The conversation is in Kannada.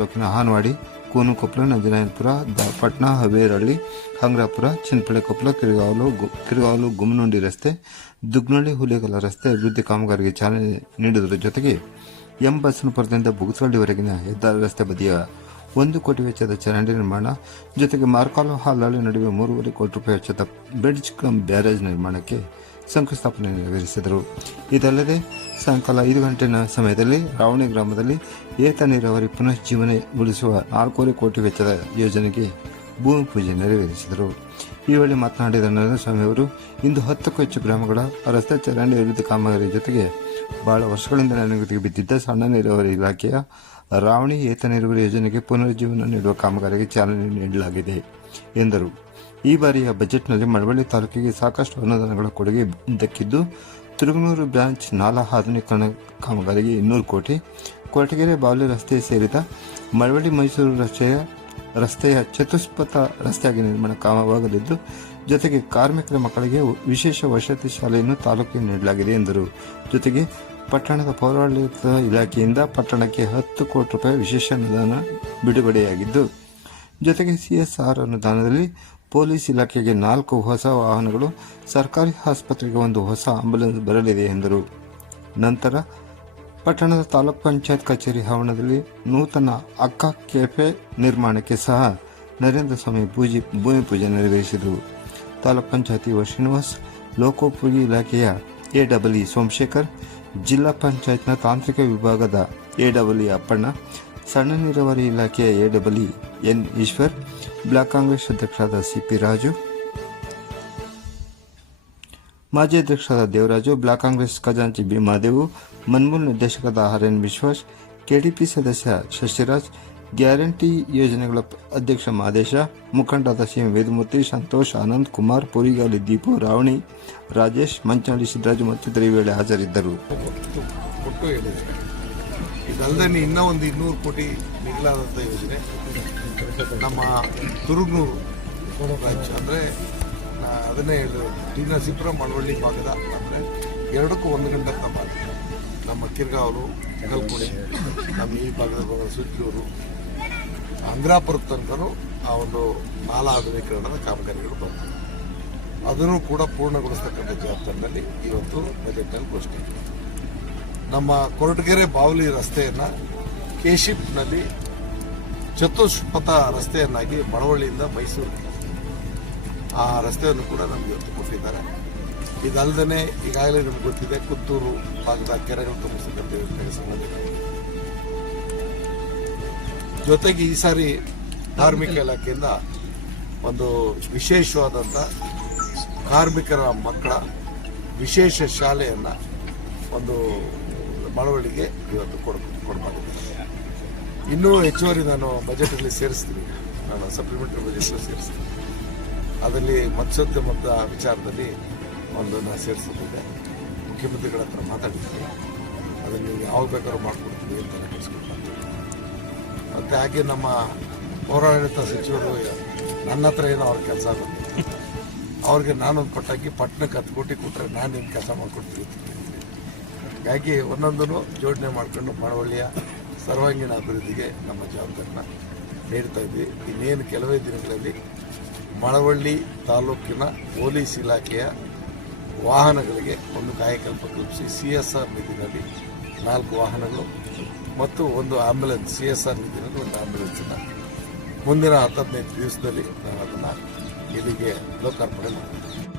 ತಾಲೂಕಿನ ಹಾನವಾಡಿ, ಕೂನುಕೊಪ್ಪಲು, ನಂಜನಾಯನಪುರ, ಪಟ್ನಾ, ಹವೇರಳ್ಳಿ, ಹಂಗ್ರಾಪುರ, ಚಿನ್ನಪಳ್ಳಿ-ಕೊಪ್ಪಲು, ಕಿರಗಾವಲು ಗುಮ್ಮನಹುಂಡಿ ರಸ್ತೆ, ದುಗ್ನಳ್ಳಿ ಹುಲಿಗಲ ರಸ್ತೆ ಅಭಿವೃದ್ಧಿ ಕಾಮಗಾರಿಗೆ ಚಾಲನೆ ನೀಡುವುದರ ಜೊತೆಗೆ ಬಸವನಪುರದಿಂದ ಬುಗಸವಳ್ಳಿವರೆಗಿನ ಹೆದ್ದಾರಿ ರಸ್ತೆ ಬದಿಯ 1 ಕೋಟಿ ವೆಚ್ಚದ ಚರಂಡಿ ನಿರ್ಮಾಣ ಜೊತೆಗೆ ಮಾರ್ಕಾಲು ಹಾಲಹಳ್ಳಿ ನಡುವೆ 3.5 ಕೋಟಿ ರೂಪಾಯಿ ವೆಚ್ಚದ ಬ್ರಿಡ್ಜ್ ಕಮ್ ಬ್ಯಾರೇಜ್ ನಿರ್ಮಾಣಕ್ಕೆ ಶಂಕುಸ್ಥಾಪನೆ ನೆರವೇರಿಸಿದರು. ಇದಲ್ಲದೆ ಸಾಯಂಕಾಲ 5 ಗಂಟೆಯ ಸಮಯದಲ್ಲಿ ರಾವಣಿ ಗ್ರಾಮದಲ್ಲಿ ಏತ ನೀರಾವರಿ ಪುನಶ್ಜೀವನಗೊಳಿಸುವ 4.5 ಕೋಟಿ ವೆಚ್ಚದ ಯೋಜನೆಗೆ ಭೂಮಿ ಪೂಜೆ ನೆರವೇರಿಸಿದರು. ಈ ವೇಳೆ ಮಾತನಾಡಿದ ನರೇಂದ್ರಸ್ವಾಮಿ ಅವರು, ಇಂದು 10ಕ್ಕೂ ಹೆಚ್ಚು ಗ್ರಾಮಗಳ ರಸ್ತೆ ಚರಂಡಿ ಅಭಿವೃದ್ಧಿ ಕಾಮಗಾರಿ ಜೊತೆಗೆ ಬಹಳ ವರ್ಷಗಳಿಂದ ನೆನೆಗುದಿಗೆ ಬಿದ್ದಿದ್ದ ಸಣ್ಣ ನೀರಾವರಿ ಇಲಾಖೆಯ ರಾವಣಿ ಏತ ನೀರಾವರಿ ಯೋಜನೆಗೆ ಪುನರುಜ್ಜೀವನ ನೀಡುವ ಕಾಮಗಾರಿಗೆ ಚಾಲನೆ ನೀಡಲಾಗಿದೆ ಎಂದರು. ಈ ಬಾರಿಯ ಬಜೆಟ್ನಲ್ಲಿ ಮಳವಳ್ಳಿ ತಾಲೂಕಿಗೆ ಸಾಕಷ್ಟು ಅನುದಾನಗಳ ಕೊಡುಗೆ ದಕ್ಕಿದ್ದು, ತುರುಗನೂರು ಬ್ರಾಂಚ್ ನಾಲಾ ಆಧುನೀಕರಣ ಕಾಮಗಾರಿಗೆ 200 ಕೋಟಿ, ಕೊರಟಗೆರೆ ಬಾವಲಿ ರಸ್ತೆ ಸೇರಿದ ಮಳವಳ್ಳಿ ಮೈಸೂರು ರಸ್ತೆಯ ಚತುಷ್ಪಥ ರಸ್ತೆಯಾಗಿ ನಿರ್ಮಾಣ ಕಾಮವಾಗಲಿದ್ದು, ಜೊತೆಗೆ ಕಾರ್ಮಿಕರ ಮಕ್ಕಳಿಗೆ ವಿಶೇಷ ವಸತಿ ಶಾಲೆಯನ್ನು ತಾಲೂಕಿಗೆ ನೀಡಲಾಗಿದೆ ಎಂದರು. ಜೊತೆಗೆ ಪಟ್ಟಣದ ಪೌರಾಡಳಿತ ಇಲಾಖೆಯಿಂದ ಪಟ್ಟಣಕ್ಕೆ 10 ಕೋಟಿ ರೂಪಾಯಿ ವಿಶೇಷ ಅನುದಾನ ಬಿಡುಗಡೆಯಾಗಿದ್ದು, ಜೊತೆಗೆ ಸಿಎಸ್ಆರ್ ಅನುದಾನದಲ್ಲಿ ಪೊಲೀಸ್ ಇಲಾಖೆಗೆ 4 ಹೊಸ ವಾಹನಗಳು, ಸರ್ಕಾರಿ ಆಸ್ಪತ್ರೆಗೆ 1 ಹೊಸ ಆಂಬ್ಯುಲೆನ್ಸ್ ಬರಲಿದೆ ಎಂದರು. ನಂತರ ಪಟ್ಟಣದ ತಾಲೂಕ್ ಪಂಚಾಯತ್ ಕಚೇರಿ ಆವರಣದಲ್ಲಿ ನೂತನ ಅಕ್ಕ ಕೆಫೆ ನಿರ್ಮಾಣಕ್ಕೆ ಸಹ ನರೇಂದ್ರಸ್ವಾಮಿ ಭೂಮಿ ಪೂಜೆ ನೆರವೇರಿಸಿದರು. ತಾಲೂಕ್ ಪಂಚಾಯತ್ ಶ್ರೀನಿವಾಸ್, ಲೋಕೋಪಯೋಗಿ ಇಲಾಖೆಯ ಎಡಬ್ಲ್ಯೂ ಸೋಮಶೇಖರ್, ಜಿಲ್ಲಾ ಪಂಚಾಯತ್ನ ತಾಂತ್ರಿಕ ವಿಭಾಗದ ಎಡಬ್ಲ್ಯೂ ಅಪ್ಪಣ್ಣ, ಸಣ್ಣ ನೀರಾವರಿ ಇಲಾಖೆಯ ಎಡಬ್ಲ್ಯೂ ಎನ್ ಈಶ್ವರ್, ಬ್ಲಾಕ್ ಕಾಂಗ್ರೆಸ್ ಅಧ್ಯಕ್ಷರಾದ ಸಿಪಿ ರಾಜು, ಮಾಜಿ ಅಧ್ಯಕ್ಷರಾದ ದೇವರಾಜು, ಬ್ಲಾಕ್ ಕಾಂಗ್ರೆಸ್ ಖಜಾಂಚಿ ಬಿ ಮಹಾದೇವು, ಮನ್ಮೂಲ್ ನಿರ್ದೇಶಕರಾದ ಆರ್ ಎನ್ ವಿಶ್ವಾಸ್, ಕೆಡಿಪಿ ಸದಸ್ಯ ಶಶಿರಾಜ್, ಗ್ಯಾರಂಟಿ ಯೋಜನೆಗಳ ಅಧ್ಯಕ್ಷ ಮಾದೇಶ, ಮುಖಂಡರಾದ ಸಿ ವೇದಮೂರ್ತಿ, ಸಂತೋಷ್, ಆನಂದ್ ಕುಮಾರ್, ಪುರಿಗಾಲಿ ದೀಪು, ರಾವಣಿ ರಾಜೇಶ್, ಮಂಚನಹಳ್ಳಿ ಸಿದ್ದರಾಜು ಮತ್ತಿತರ ಈ ವೇಳೆ ಹಾಜರಿದ್ದರು. ಇದಲ್ಲದೆ ಇನ್ನೂ ಒಂದು 200 ಕೋಟಿ ಮಿಗಿಲಾದಂಥ ಯೋಜನೆ ನಮ್ಮ ತುರುಗ್ನೂರು ಬ್ರಾಂಚ್ ಅಂದರೆ ಅದನ್ನೇ ಟಿ ನರಸೀಪುರ ಮಳವಳ್ಳಿ ಭಾಗದ ಅಂದರೆ 2ಕ್ಕೂ 1 ಗಂಟೆ ನಮ್ಮ ಕಿರ್ಗಾವಲು, ಕಲ್ಪುಣಿ, ನಮ್ಮ ಈ ಭಾಗದ ಸುತ್ತೂರು, ಅಂಗ್ರಾಪುರ ತನಕನೂ ಆ ಒಂದು ನಾಲಾ ಆಧುನೀಕರಣದ ಕಾಮಗಾರಿಗಳು ಬರ್ತವೆ. ಅದನ್ನು ಕೂಡ ಪೂರ್ಣಗೊಳಿಸ್ತಕ್ಕಂಥ ಜವಾಬ್ದಾರಿನಲ್ಲಿ ಇವತ್ತು ಬಜೆಟ್ನಲ್ಲಿ ಘೋಷಣೆ. ನಮ್ಮ ಕೊರಟಗೆರೆ ಬಾವಲಿ ರಸ್ತೆಯನ್ನು ಕೆಶಿಪ್ನಲ್ಲಿ ಚತುಷ್ಪಥ ರಸ್ತೆಯನ್ನಾಗಿ ಮಳವಳ್ಳಿಯಿಂದ ಮೈಸೂರು ಆ ರಸ್ತೆಯನ್ನು ಕೂಡ ನಮಗೆ ಇವತ್ತು ಕೊಟ್ಟಿದ್ದಾರೆ. ಇದಲ್ಲದೆ ಈಗಾಗಲೇ ನಮ್ಗೆ ಗೊತ್ತಿದೆ, ಕುತ್ತೂರು ಭಾಗದ ಕೆರೆಗಳು ತುಂಬಿಸತಕ್ಕಂಥ ಕೆಲಸ ಮಾಡಿದ್ದಾರೆ. ಜೊತೆಗೆ ಈ ಸಾರಿ ಕಾರ್ಮಿಕ ಇಲಾಖೆಯಿಂದ ಒಂದು ವಿಶೇಷವಾದಂಥ ಕಾರ್ಮಿಕರ ಮಕ್ಕಳ ವಿಶೇಷ ಶಾಲೆಯನ್ನು ಒಂದು ಮಳವಳ್ಳಿಗೆ ಇವತ್ತು ಕೊಡಲಾಗಿದೆ. ಇನ್ನೂ ಹೆಚ್ಚುವರಿ ನಾನು ಬಜೆಟಲ್ಲಿ ಸೇರಿಸ್ತೀನಿ, ನಾನು ಸಪ್ಲಿಮೆಂಟರಿ ಬಜೆಟಲ್ಲಿ ಸೇರಿಸ್ತೀನಿ. ಅದರಲ್ಲಿ ಮತ್ಸ್ಯೋದ್ಯಮದ ವಿಚಾರದಲ್ಲಿ ಒಂದು ನಾನು ಸೇರಿಸಿದ್ದೆ. ಮುಖ್ಯಮಂತ್ರಿಗಳ ಹತ್ರ ಮಾತಾಡಿದ್ದೀನಿ, ಅದನ್ನು ನೀವು ಯಾವಾಗ ಬೇಕಾದ್ರೂ ಮಾಡಿಕೊಡ್ತೀವಿ ಅಂತ ತಿಳಿಸ್ಕೊಡ್ತೀನಿ. ಮತ್ತು ಹಾಗೆ ನಮ್ಮ ಪೌರಾಡಳಿತ ಸಚಿವರು ನನ್ನ ಹತ್ರ ಏನೋ ಅವ್ರ ಕೆಲಸ ಆಗುತ್ತೆ, ಅವ್ರಿಗೆ ನಾನೊಂದು ಪಟ್ಟಾಕಿ ಪಟ್ಟಣಕ್ಕೆ 10 ಕೋಟಿ ಕೊಟ್ಟರೆ ನಾನು ನಿಮ್ಮ ಕೆಲಸ ಮಾಡಿಕೊಡ್ತೀನಿ. ಹಾಗಾಗಿ ಒಂದೊಂದನ್ನು ಜೋಡಣೆ ಮಾಡ್ಕೊಂಡು ಮಳವಳ್ಳಿಯ ಸರ್ವಾಂಗೀಣ ಅಭಿವೃದ್ಧಿಗೆ ನಮ್ಮ ಜವಾಬ್ದಾರಿನ ನೀಡ್ತಾ ಇದ್ವಿ. ಇನ್ನೇನು ಕೆಲವೇ ದಿನಗಳಲ್ಲಿ ಮಳವಳ್ಳಿ ತಾಲೂಕಿನ ಪೊಲೀಸ್ ಇಲಾಖೆಯ ವಾಹನಗಳಿಗೆ ಒಂದು ಕಾಯಕಲ್ಪ ಕಲ್ಪಿಸಿ CSR ನಿಧಿನಲ್ಲಿ 4 ವಾಹನಗಳು ಮತ್ತು 1 ಆಂಬ್ಯುಲೆನ್ಸ್, CSR ನಿಧಿನಲ್ಲಿ 1 ಆಂಬ್ಯುಲೆನ್ಸನ್ನು ಮುಂದಿನ 10-15 ದಿವಸದಲ್ಲಿ ನಾವು ಅದನ್ನು ಇಲ್ಲಿಗೆ ಲೋಕಾರ್ಪಣೆ ಮಾಡ್ತೀವಿ.